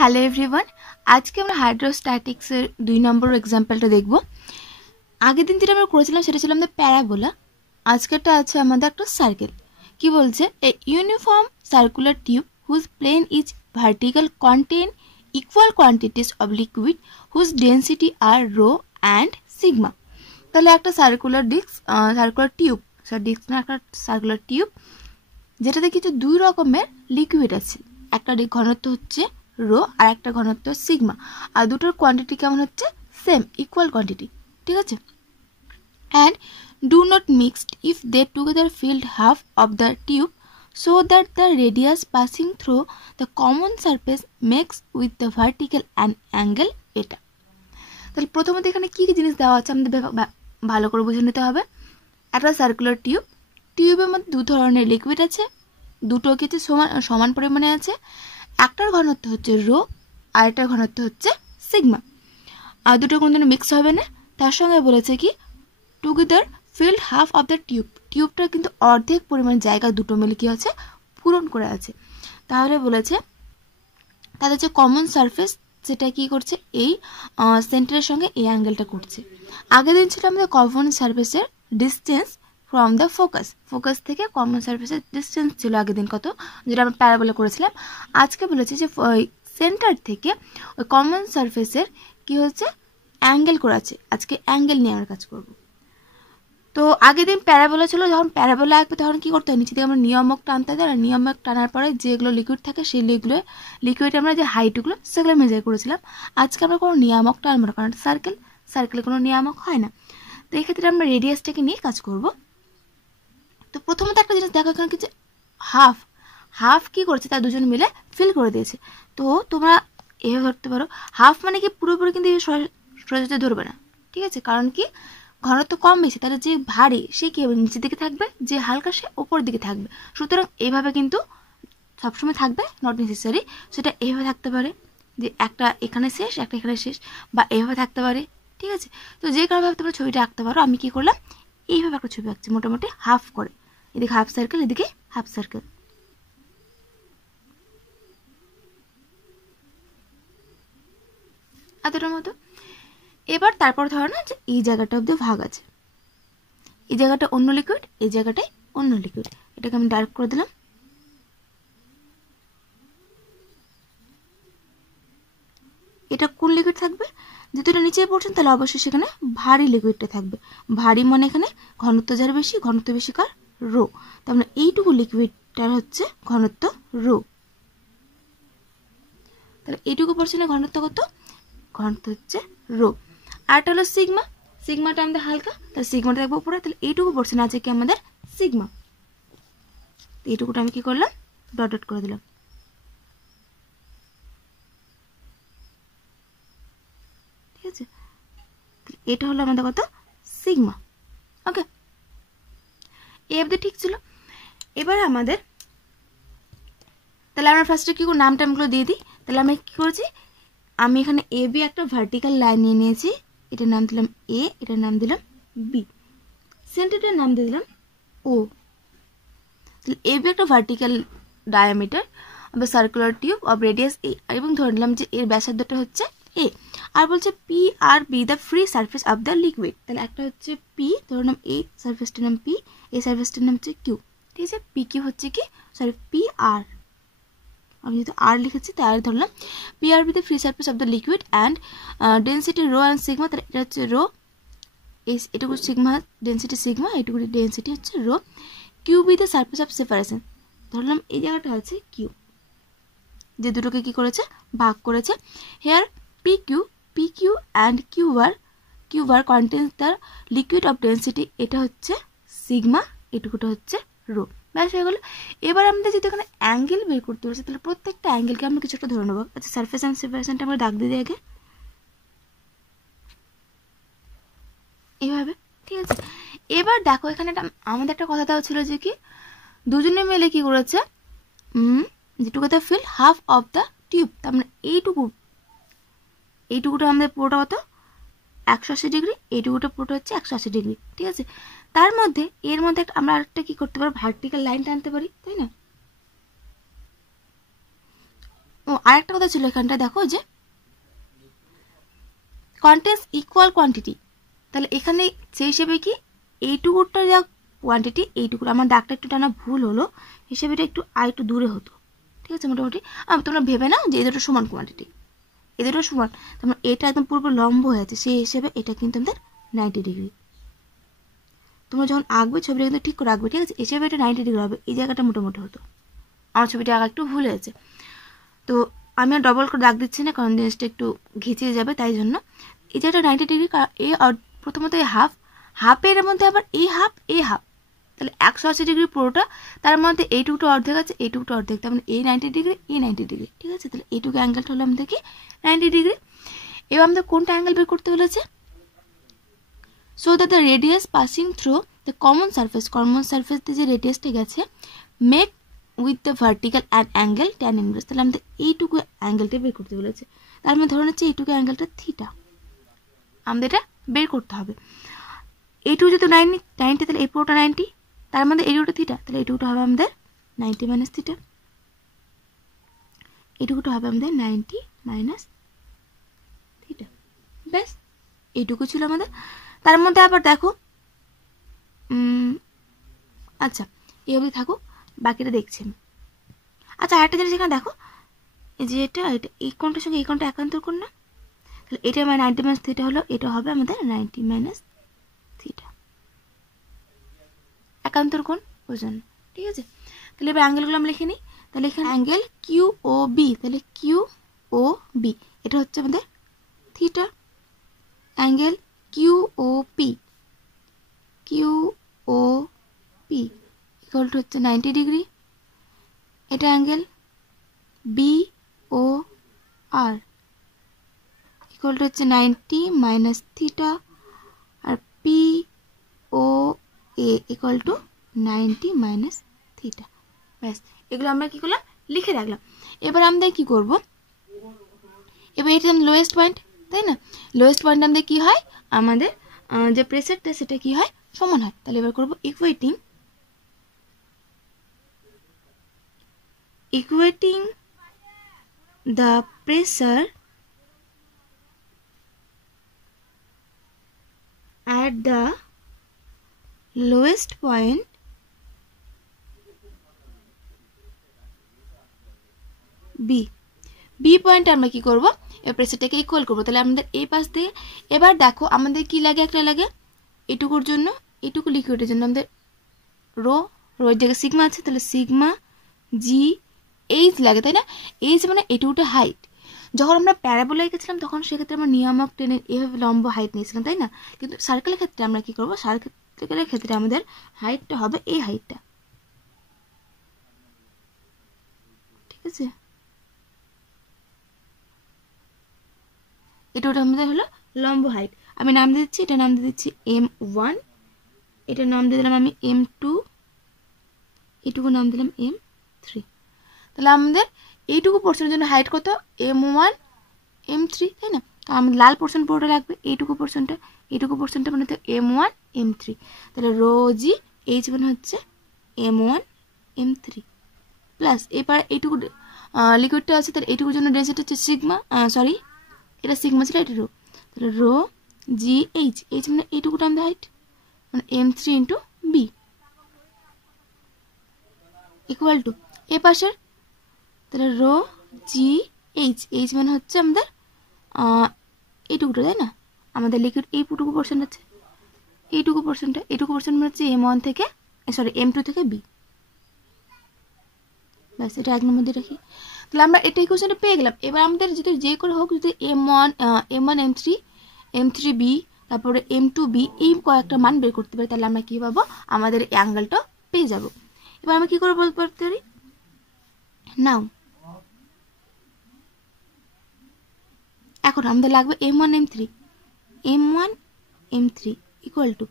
Hello everyone, আজকে আমরা হাইড্রোস্ট্যাটিক্সের 2 নম্বর এক্সাম্পলটা দেখব। আগের দিন যেটা আমরা করেছিলাম সেটা ছিল আমাদের প্যারাবোলা। আজকেরটা আছে আমাদের একটা সার্কেল। কি বলছে? A uniform circular tube whose plane is vertical contain equal quantities of liquid whose density are rho and sigma. তাহলে একটা সার্কুলার টিউব, একটা সার্কুলার টিউব যেটাতে কিছু দুই রকমের লিকুইড আছে। একটা ঘনত্ব হচ্ছে রো আর একটা ঘনত্ব সিগমা, আর দুটোর কোয়ান্টিটি কেমন হচ্ছে? Same, equal quantity. ঠিক আছে? And do not mixed if they together filled half of the tube so that the radius passing through the common surface makes with the vertical an angle eta. তাহলে প্রথমত এখানে কি কি জিনিস দেওয়া আছে আমাদের ভালো করে বুঝে নিতে হবে। একটা সার্কুলার টিউবের মধ্যে দু ধরনের লিকুইড আছে, দুটো কিছু সমান পরিমাণে আছে। একটার ঘনত্ব হচ্ছে রো আর একটার ঘনত্ব হচ্ছে সিগমা, আর দুটো কোনোদিনও মিক্স হবে না। তার সঙ্গে বলেছে কি together filled half of the টিউবটা কিন্তু অর্ধেক পরিমাণ জায়গা দুটো মিলে কি আছে? পূরণ করে আছে। তাহলে বলেছে তাদের যে কমন সারফেস সেটা কি করছে? এই সেন্টারের সঙ্গে এই অ্যাঙ্গেলটা করছে। আগের দিন ছিল আমাদের কমন সারফেসের ডিস্টেন্স ফ্রম দ্য ফোকাস থেকে কমন সারফেসের ডিস্টেন্স ছিল আগের দিন কত, যেটা আমরা প্যারাবোলা করেছিলাম। আজকে বলেছে যে সেন্টার থেকে ওই কমন সারফেসের কি হচ্ছে? অ্যাঙ্গেল করেছে। আজকে অ্যাঙ্গেল নিয়ে আমরা কাজ করব। তো আগের দিন প্যারাবোলা ছিল, যখন প্যারাবোলা আঁকবে তখন কি করতে হয়? নিচে থেকে আমরা নিয়ামক টানতে হয়, আর নিয়ামক টানার পরে যেগুলো লিকুইড থাকে সেই লিকুইড আমরা যে হাইটগুলো সেগুলো মেজার করেছিলাম। আজকে আমরা কোনো নিয়ামক টানবো না, কারণ সার্কেলে কোনো নিয়ামক হয় না। তো এক্ষেত্রে আমরা রেডিয়াসটাকে নিয়ে কাজ করব। তো প্রথমত একটা জিনিস দেখো এখানে কি যে হাফ কি করছে? তার দুজন মিলে ফিল করে দিয়েছে। তো তোমরা এভাবে ধরতে পারো, হাফ মানে কি পুরোপুরি কিন্তু সোজাসুজি ধরবে না। ঠিক আছে? কারণ কি ঘনত্ব কম বেশি, তাহলে যে ভারী সে কি নিচের দিকে থাকবে, যে হালকা সে ওপর দিকে থাকবে। সুতরাং এইভাবে কিন্তু সবসময় থাকবে, নট নেসেসারি। সেটা এইভাবে থাকতে পারে যে একটা এখানে শেষ, একটা এখানে শেষ, বা এইভাবে থাকতে পারে। ঠিক আছে? তো যে কারোভাবে তোমরা ছবিটা আঁকতে পারো। আমি কি করলাম? এইভাবে একটা ছবি আঁকছি মোটামুটি হাফ করে। এদিকে হাফ সার্কেল, এদিকে হাফ সার্কেল। এতটার মতো। এবার তারপর ধরো না যে এই জায়গাটা অব্দি ভাগ আছে, এই জায়গাটা অন্য লিকুইড, এই জায়গাটায় অন্য লিকুইড। এটাকে আমি ডার্ক করে দিলাম। এটা কোন লিকুইড থাকবে? যেহেতু এটা নিচে পড়ছেন তাহলে অবশ্যই সেখানে ভারী লিকুইডটা থাকবে। ভারী মানে এখানে ঘনত্ব যার বেশি, ঘনত্ব বেশি কার? রো। তার মানে এইটুকু লিকুইডটার হচ্ছে ঘনত্ব রো। তাহলে এইটুকু পড়ছে না ঘনত্ব কত? ঘনত্ব হচ্ছে রো। আরটা হলো সিগমাটা আমাদের হালকা, তাহলে সিগমাটা দেখবো উপরে। তাহলে এইটুকু পোর্শন আছে কি আমাদের? সিগমা। এইটুকুটা আমি কি করলাম? ডট ডট করে দিলাম। ঠিক আছে? এটা হলো আমাদের কত? সিগমা। ওকে, এই অবধি ঠিক ছিল। এবার আমাদের তাহলে আমরা ফার্স্টে কি করে নামটামগুলো দিয়ে দিই। তাহলে আমি কি করেছি? আমি এখানে এ বি একটা ভার্টিক্যাল লাইন নিয়ে নিয়েছি। এটার নাম দিলাম এ, এটার নাম দিলাম বি, সেন্টারটার নাম দিয়ে দিলাম ও। তাহলে এ বি একটা vertical diameter of the circular tube of radius A, এবং ধরে নিলাম যে এর ব্যাসার্ধটা হচ্ছে এ। আর বলছে P R be the free surface of the liquid. তাহলে একটা হচ্ছে পি, ধরে নাম এই সারফেসটার নাম পি, এই সারফেসটার নাম হচ্ছে কিউ। ঠিক আছে? পি কিউ হচ্ছে কি? সরি, পি আর, আমি যেহেতু আর লিখেছি তাই আর ধরলাম। P R be the free surface of the liquid and density rho and sigma. তাহলে এটা হচ্ছে রো, এটুকু সিগমা ডেন্সিটি সিগমা, এটুকু ডেন্সিটি হচ্ছে rho. Q be the surface of separation, ধরলাম এই জায়গাটা আছে কিউ, যে দুটোকে কি করেছে? ভাগ করেছে। Here P Q and Q bar contains the liquid of density, এটা হচ্ছে সিগমা, এটুকুটা হচ্ছে রো। ব্যাস হয়ে গেলো। এবার আমাদের যদি এখানে অ্যাঙ্গেল বের করতে বলেছে তাহলে প্রত্যেকটা অ্যাঙ্গেলকে আমরা কিছু একটা ধরে নেবো। আচ্ছা, সারফেস অ্যান্ড সেপারেশনটা আমরা দাগ দিয়ে দিই আগে এইভাবে। ঠিক আছে? এবার দেখো এখানে আমাদের একটা কথা দেওয়া ছিল যে কি দুজনে মিলে কি করেছে? যেটুকুতে fill half of the tube. তার মানে এইটুকুটা আমাদের পুরোটা কত? 180 ডিগ্রি, এইটুকুটা পুরোটা হচ্ছে 180 ডিগ্রি। ঠিক আছে? তার মধ্যে এর মধ্যে আমরা আরেকটা কি করতে পারি? ভার্টিক্যাল লাইন টানতে পারি, তাই না? ও আরেকটা কথা ছিল এখানটা, দেখো যে কন্টেন্টস ইকুয়াল কোয়ান্টিটি, তাহলে এখানে সেই হিসেবে কি এইটুকুটা যা কোয়ান্টিটি, এইটুকু আমার দাগটা একটু টানা ভুল হলো, হিসেবে এটা একটু আর একটু দূরে হতো, ঠিক আছে মোটামুটি। তোমরা ভেবে না যে এই দুটো সমান কোয়ান্টিটি, এই দুটো সমান, তোমরা এটা একদম পুরো লম্ব হয়ে আছে, সেই হিসেবে এটা কিন্তু আমাদের 90 ডিগ্রি। তোমরা যখন আঁকবে ছবিটা কিন্তু ঠিক করে আঁকবে, ঠিক আছে, হিসেবে এটা 90 ডিগ্রি হবে, এই জায়গাটা মোটামুটি হতো। আমার ছবিটা আঁকা একটু ভুল হয়েছে, তো আমি আর ডবল করে দাগ দিচ্ছি না, কারণ জিনিসটা একটু ঘিচিয়ে যাবে, তাই জন্য এই জায়গাটা 90 ডিগ্রি। এই প্রথমত এই হাফের মধ্যে আবার এই হাফ, তাহলে 180 ডিগ্রি পুরোটা, তার মধ্যে এইটুকুটা অর্ধেক আছে, এইটুকুটা অর্ধেক, তার মানে এই 90 ডিগ্রি, এই 90 ডিগ্রি, ঠিক আছে। তাহলে এইটুকু অ্যাঙ্গেলটা হলো আমাদের কি 90 ডিগ্রি। এবার আমাদের কোনটা অ্যাঙ্গেল বের করতে বলেছে? So that the radius passing through the common surface দিয়ে যে রেডিয়াসটা গেছে, make with the vertical and angle tan inverse. তাহলে আমাদের এইটুকু অ্যাঙ্গেলটা বের করতে বলেছে, তার মধ্যে ধরে নিচ্ছে এইটুকু অ্যাঙ্গেলটা থিটা, আমাদের এটা বের করতে হবে। এইটুকু যেহেতু 90, তাহলে এই পুরোটা 90, তার মধ্যে এইটুকুটা থিটা, তাহলে এইটুকুটা হবে আমাদের 90 মাইনাস থিটা, এইটুকুটা হবে আমাদের 90 মাইনাস থিটা, ব্যাস এইটুকু ছিল আমাদের। তার মধ্যে আবার দেখো, আচ্ছা এই অবধি থাকুক, বাকিটা দেখছি আমি। আচ্ছা আরেকটা জিনিস এখানে দেখো, যে এটা এই কোণটার সঙ্গে এই কোণটা একান্তর কোণ না, তাহলে এটা 90 মাইনাস থিটা হলো, এটা হবে আমাদের 90 মাইনাস থিটা, একান্তর কোণ বুঝুন, ঠিক আছে। তাহলে এবার অ্যাঙ্গেলগুলো আমরা লিখে নিই। তাহলে এখানে অ্যাঙ্গেল কিউ ও বি, তাহলে কিউ ও বি এটা হচ্ছে আমাদের theta. Angle Q O P, Q O P equal to হচ্ছে 90 ডিগ্রি। এটা angle B O R equal to হচ্ছে 90 মাইনাস থিটা, আর P O A equal to 90 minus theta, ব্যাস এগুলো আমরা কি করলাম, লিখে রাখলাম। এবার আমরা কি করব, এবার এটা লোয়েস্ট পয়েন্ট, তাই না, লোয়েস্ট পয়েন্ট আমাদের কি হয়, আমাদের যে প্রেসারটা সেটা কি হয়, সমান হয়। তাহলে এবার করব equating the pressure at the lowest point B পয়েন্টে আমরা কি করব, এই প্রেসারটাকে ইকুয়াল করব। তাহলে আমাদের এই পাশ দিয়ে, এবার দেখো আমাদের কি লাগে, একটা লাগে এটুকুর জন্য, এটুকু লিকুইডের জন্য আমাদের রো এর জায়গায় সিগমা আছে, তাহলে সিগমা জি এইচ লাগে, তাই না। এইচ মানে এটুকুটা হাইট। যখন আমরা প্যারাবোলায় গেছিলাম তখন সেক্ষেত্রে আমরা নিয়ামক টেনে এভাবে লম্ব হাইট নিয়েছিলাম, তাই না। কিন্তু সার্কেলের ক্ষেত্রে আমরা কি করব, সার্কেলের ক্ষেত্রে আমাদের হাইটটা হবে এই হাইটটা, ঠিক আছে। এটা ওটা আমাদের হলো লম্ব হাইট। আমি নাম দিয়ে দিচ্ছি, এটা নাম দিয়ে দিচ্ছি M1, এটার নাম দিয়ে দিলাম আমি M2, এটুকু নাম দিলাম M3। তাহলে আমাদের এইটুকু পোর্শনের জন্য হাইট কত, M1 M3, তাই না। আমাদের লাল পোর্শন পুরোটা লাগবে, এইটুকু পোর্শনটা মানে তো M1 M3, তাহলে রো জি এইচ মানে হচ্ছে M1 M3 প্লাস এবার এইটুকু লিকুইডটা আছে, তাহলে এইটুকুর জন্য ডেন্সিটি হচ্ছে সিগমা, সরি এটা সিগমা ছিল, এটা রো, তাহলে রো জি এইচ, এইচ মানে এইটুকুটা আমাদের হাইট, মানে M3 into b equal to a পাশের, তাহলে রো জি এইচ, এইচ মানে হচ্ছে আমাদের এইটুকুটা, তাই না। আমাদের লিকুইড এইটুকু পোর্শন আছে, এইটুকু পোর্শন মানে হচ্ছে M1 থেকে সরি M2 থেকে বি, ব্যাস এটা এক নম্বর দিয়ে রাখি। তাহলে আমরা এটা ইকুয়েশনটা পেয়ে গেলাম। এবার আমাদের যদি যে করে হোক, যদি M1 M3 বি তারপরে M2 বি এই কয়েকটা মান বের করতে পারি, তাহলে আমরা কি পাবো, আমাদের অ্যাঙ্গেলটা পেয়ে যাব। এবার আমরা কি করে বলতে পারি, নাও এখন আমাদের লাগবে M1 M3 equal to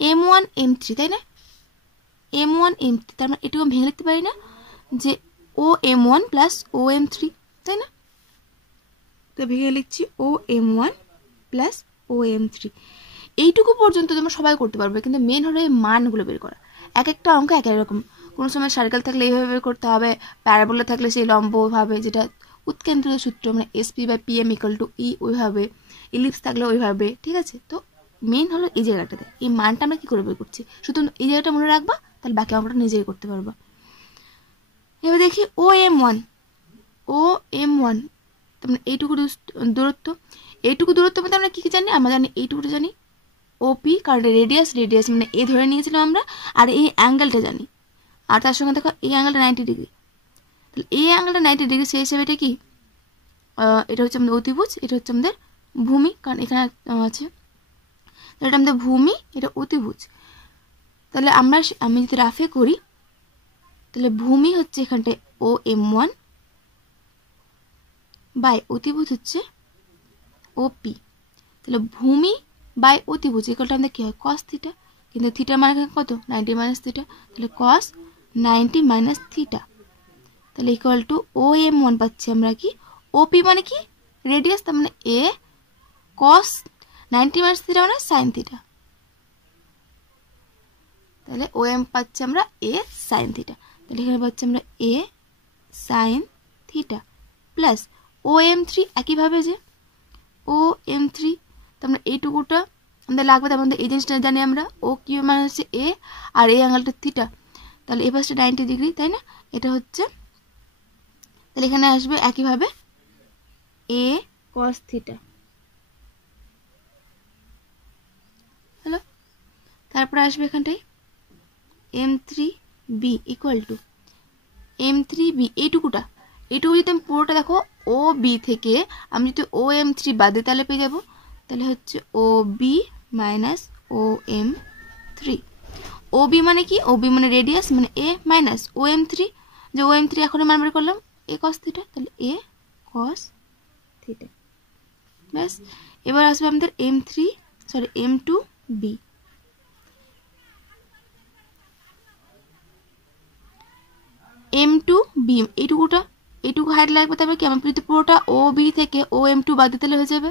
M1 M3, তাই না। M1 M3 তার মানে এটুকু ভেঙে লিখতে পারি না যে ও M1 প্লাস ও M3, তাই না। তো ভেঙে লিখছি ও M1 প্লাস ও M3। এইটুকু পর্যন্ত তোমরা সবাই করতে পারবে, কিন্তু মেন হলো এই মানগুলো বের করা। এক একটা অঙ্ক এক এক রকম, কোনো সময় সার্কেল থাকলে এইভাবে বের করতে হবে, প্যারাবোলা থাকলে সেই লম্বভাবে, যেটা উৎকেন্দ্রিত সূত্র মানে SP/PM = E, ওইভাবে ইলিপস থাকলে ওইভাবে, ঠিক আছে। তো মেন হলো এই জায়গাটাতে, এই মানটা আমরা কি করে বের করছি, শুধু এই জায়গাটা মনে রাখবা, তাহলে বাকি অঙ্কটা নিজেই করতে পারবা। এবার দেখি OM1 তার মানে এইটুকু দূরত্ব, এইটুকু দূরত্ব মধ্যে আমরা কি জানি, আমরা জানি এইটুকুটা জানি OP, কারণ রেডিয়াস মানে এ ধরে নিয়েছিলাম আমরা, আর এই অ্যাঙ্গেলটা জানি, আর তার সঙ্গে দেখো এই অ্যাঙ্গেলটা 90 ডিগ্রি, তাহলে এই অ্যাঙ্গেলটা 90 ডিগ্রি, সেই হিসাবে এটা কি, এটা হচ্ছে আমাদের অতিভুজ, এটা হচ্ছে আমাদের ভূমি, কারণ এখানে আছে, এটা আমাদের ভূমি, এটা অতিভুজ। তাহলে আমি যদি রাফে করি, তাহলে ভূমি হচ্ছে এখানটায় OM1 বাই অতিভুজ হচ্ছে OP, তাহলে ভূমি বাই অতিভুজ ইকুয়ালটা আমাদের কি হয়, cos থিটা, কিন্তু থিটার মান কত, 90 মাইনাস থিটা, তাহলে cos 90 মাইনাস থিটা, তাহলে ইকুয়াল টু OM1 পাচ্ছি আমরা কি, OP মানে কি রেডিয়াস, তার মানে A cos 90 মাইনাস থিটা মানে sin থিটা, তাহলে OM পাচ্ছি আমরা A sin থিটা, তাহলে এখানে পাচ্ছি আমরা A sin theta plus OM3, একইভাবে যে OM3, তার মানে এইটুকুটা আমাদের লাগবে, তার মধ্যে এই জিনিসটা জানি আমরা, ও কিউ মানে হচ্ছে A, আর এই অ্যাঙ্গেলটা থিটা, তাহলে এই পাশটা 90 ডিগ্রি, তাই না, এটা হচ্ছে, তাহলে এখানে আসবে একইভাবে A cos থিটা, হ্যালো। তারপরে আসবে এখানটায় M3B ইকুয়াল টু M3B, এইটুকু যদি তুমি পুরোটা দেখো, OB থেকে আমি যদি OM3 বাদ দিই তাহলে পেয়ে যাবো, তাহলে হচ্ছে OB মাইনাস OM3, OB মানে কি, OB মানে রেডিয়াস মানে A মাইনাস OM3, যে OM3 এখন মান বের করলাম A cos থিটা, তাহলে A cos থিটা, ব্যাস। এবার আসবে আমাদের M2B, এইটুকু হাইট লাগবে, তবে কি আমার যদি পুরোটা OB থেকে OM2 বাদ দিতে হয়ে যাবে,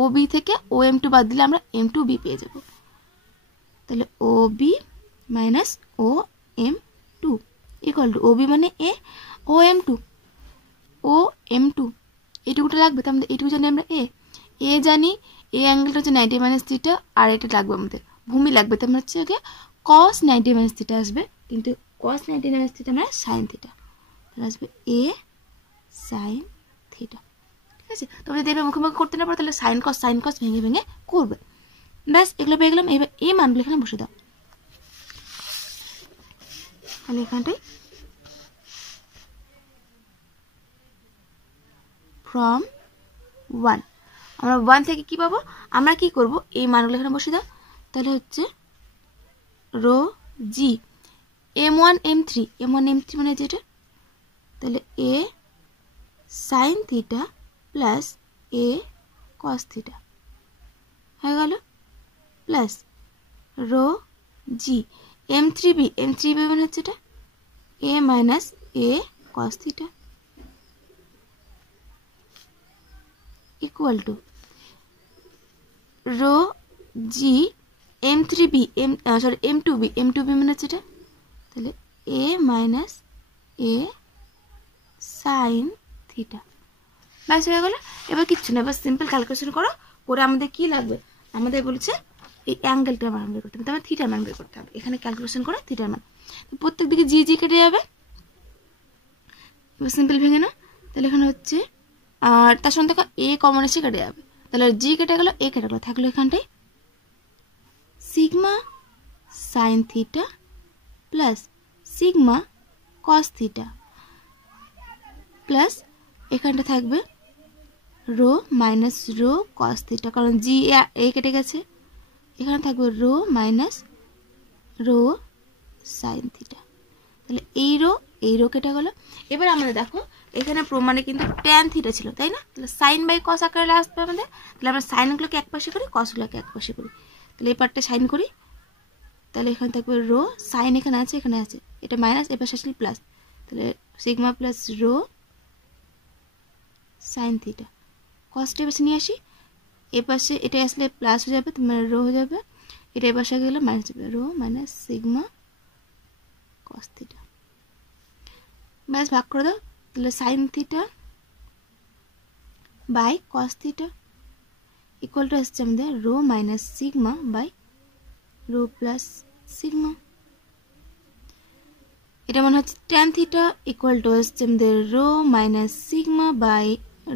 OB থেকে OM2 বাদ দিলে আমরা M2B পেয়ে যাব, তাহলে OB minus OM2 equal to OB মানে A, OM2 এইটুকুটা লাগবে, তার মধ্যে এইটুকু জানি আমরা A জানি, এই অ্যাঙ্গেলটা হচ্ছে 90 মাইনাস থিটা, আর এটা লাগবে আমাদের ভূমি লাগবে, তার মানে হচ্ছে ওকে cos 90 মাইনাস থিটা আসবে, কিন্তু cos 90 মাইনাস থিটা মানে sin থিটা, তাহলে আসবে A sin থিটা, ঠিক আছে। তোমরা যদি এবার মুখোমুখি করতে না পারো তাহলে sin cos ভেঙে ভেঙে করবে, ব্যাস এগুলো পেয়ে গেলাম। এবার এই মানগুলো এখানে বসে দাও, তাহলে এখানটাই ফ্রম 1, আমরা 1 থেকে কি পাবো, আমরা কি করব, এই মানগুলো এখানে বসে দাও, তাহলে হচ্ছে রো জি M1 M3 মানে যেটা, তাহলে A sin theta plus A cos theta হয়ে গেল, প্লাস রো জি M3B মানে হচ্ছে এটা A minus A cos theta equal to rho G M2B মানে হচ্ছে এটা, তাহলে A minus A sin theta, ব্যাস হয়ে গেল। এবার কিচ্ছু না, এবার সিম্পল ক্যালকুলেশন করে আমাদের কি লাগবে, আমাদের বলছে এই অ্যাঙ্গেলটার মান বের করতে হবে, তারপরে থিটার মান বের করতে হবে, এখানে ক্যালকুলেশন করে থিটার মান, প্রত্যেক দিকে জি কেটে যাবে, এবার সিম্পল ভেঙে না, তাহলে এখানে হচ্ছে, আর তার সঙ্গে দেখো A কমন এসে কেটে যাবে, তাহলে জি কেটে গেল, A কেটে গেল, থাকলো এখানটায় sigma sine theta plus sigma cos theta plus এখানটা থাকবে rho minus rho cos theta, কারণ জি এ কেটে গেছে, এখানে থাকবে rho minus rho sine theta, তাহলে এই রো কেটে গেল। এবার আমরা দেখো এখানে প্রমাণে কিন্তু ট্যান থিটা ছিল, তাই না, তাহলে সাইন বাই কস আকারে আসবে আমাদের, তাহলে আমরা সাইনগুলোকে এক পাশে করি, কসগুলোকে এক পাশে করি, তাহলে এই পার্টটা সাইন করি, তাহলে এখানে থাকবে রো সাইন এখানে আছে এটা মাইনাস, এ পাশে আসলে প্লাস, তাহলে sigma plus rho sine theta, কসটা পাশে নিয়ে আসি, এ পাশে এটা আসলে প্লাস হয়ে যাবে, তোমার রো হয়ে যাবে, এটা এ পাশে গেলে মাইনাস হবে, rho minus sigma cos theta, ব্যাস ভাগ করে দাও, তাহলে sine theta by cos theta equal to আসছে আমাদের rho minus sigma by rho plus sigma. এটা মনে হচ্ছে ট্যান থিটা ইকুয়াল টু আসছে আমাদের rho minus sigma by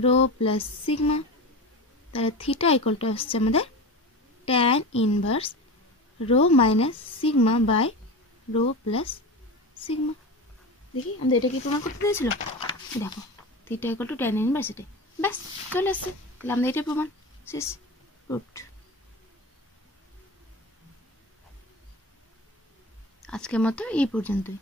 rho plus sigma. তাহলে থিটা ইকুয়াল টু আসছে আমাদের tan inverse rho minus sigma by rho plus sigma. দেখি আমাদের এটা কি প্রমাণ করতে দিয়েছিল, দেখো theta equal two tan inverse, এটাই ব্যাস চলে আসছে। তাহলে আমাদের এটাই প্রমাণ শেষ, প্রুভড। আজকের মতো এই পর্যন্তই।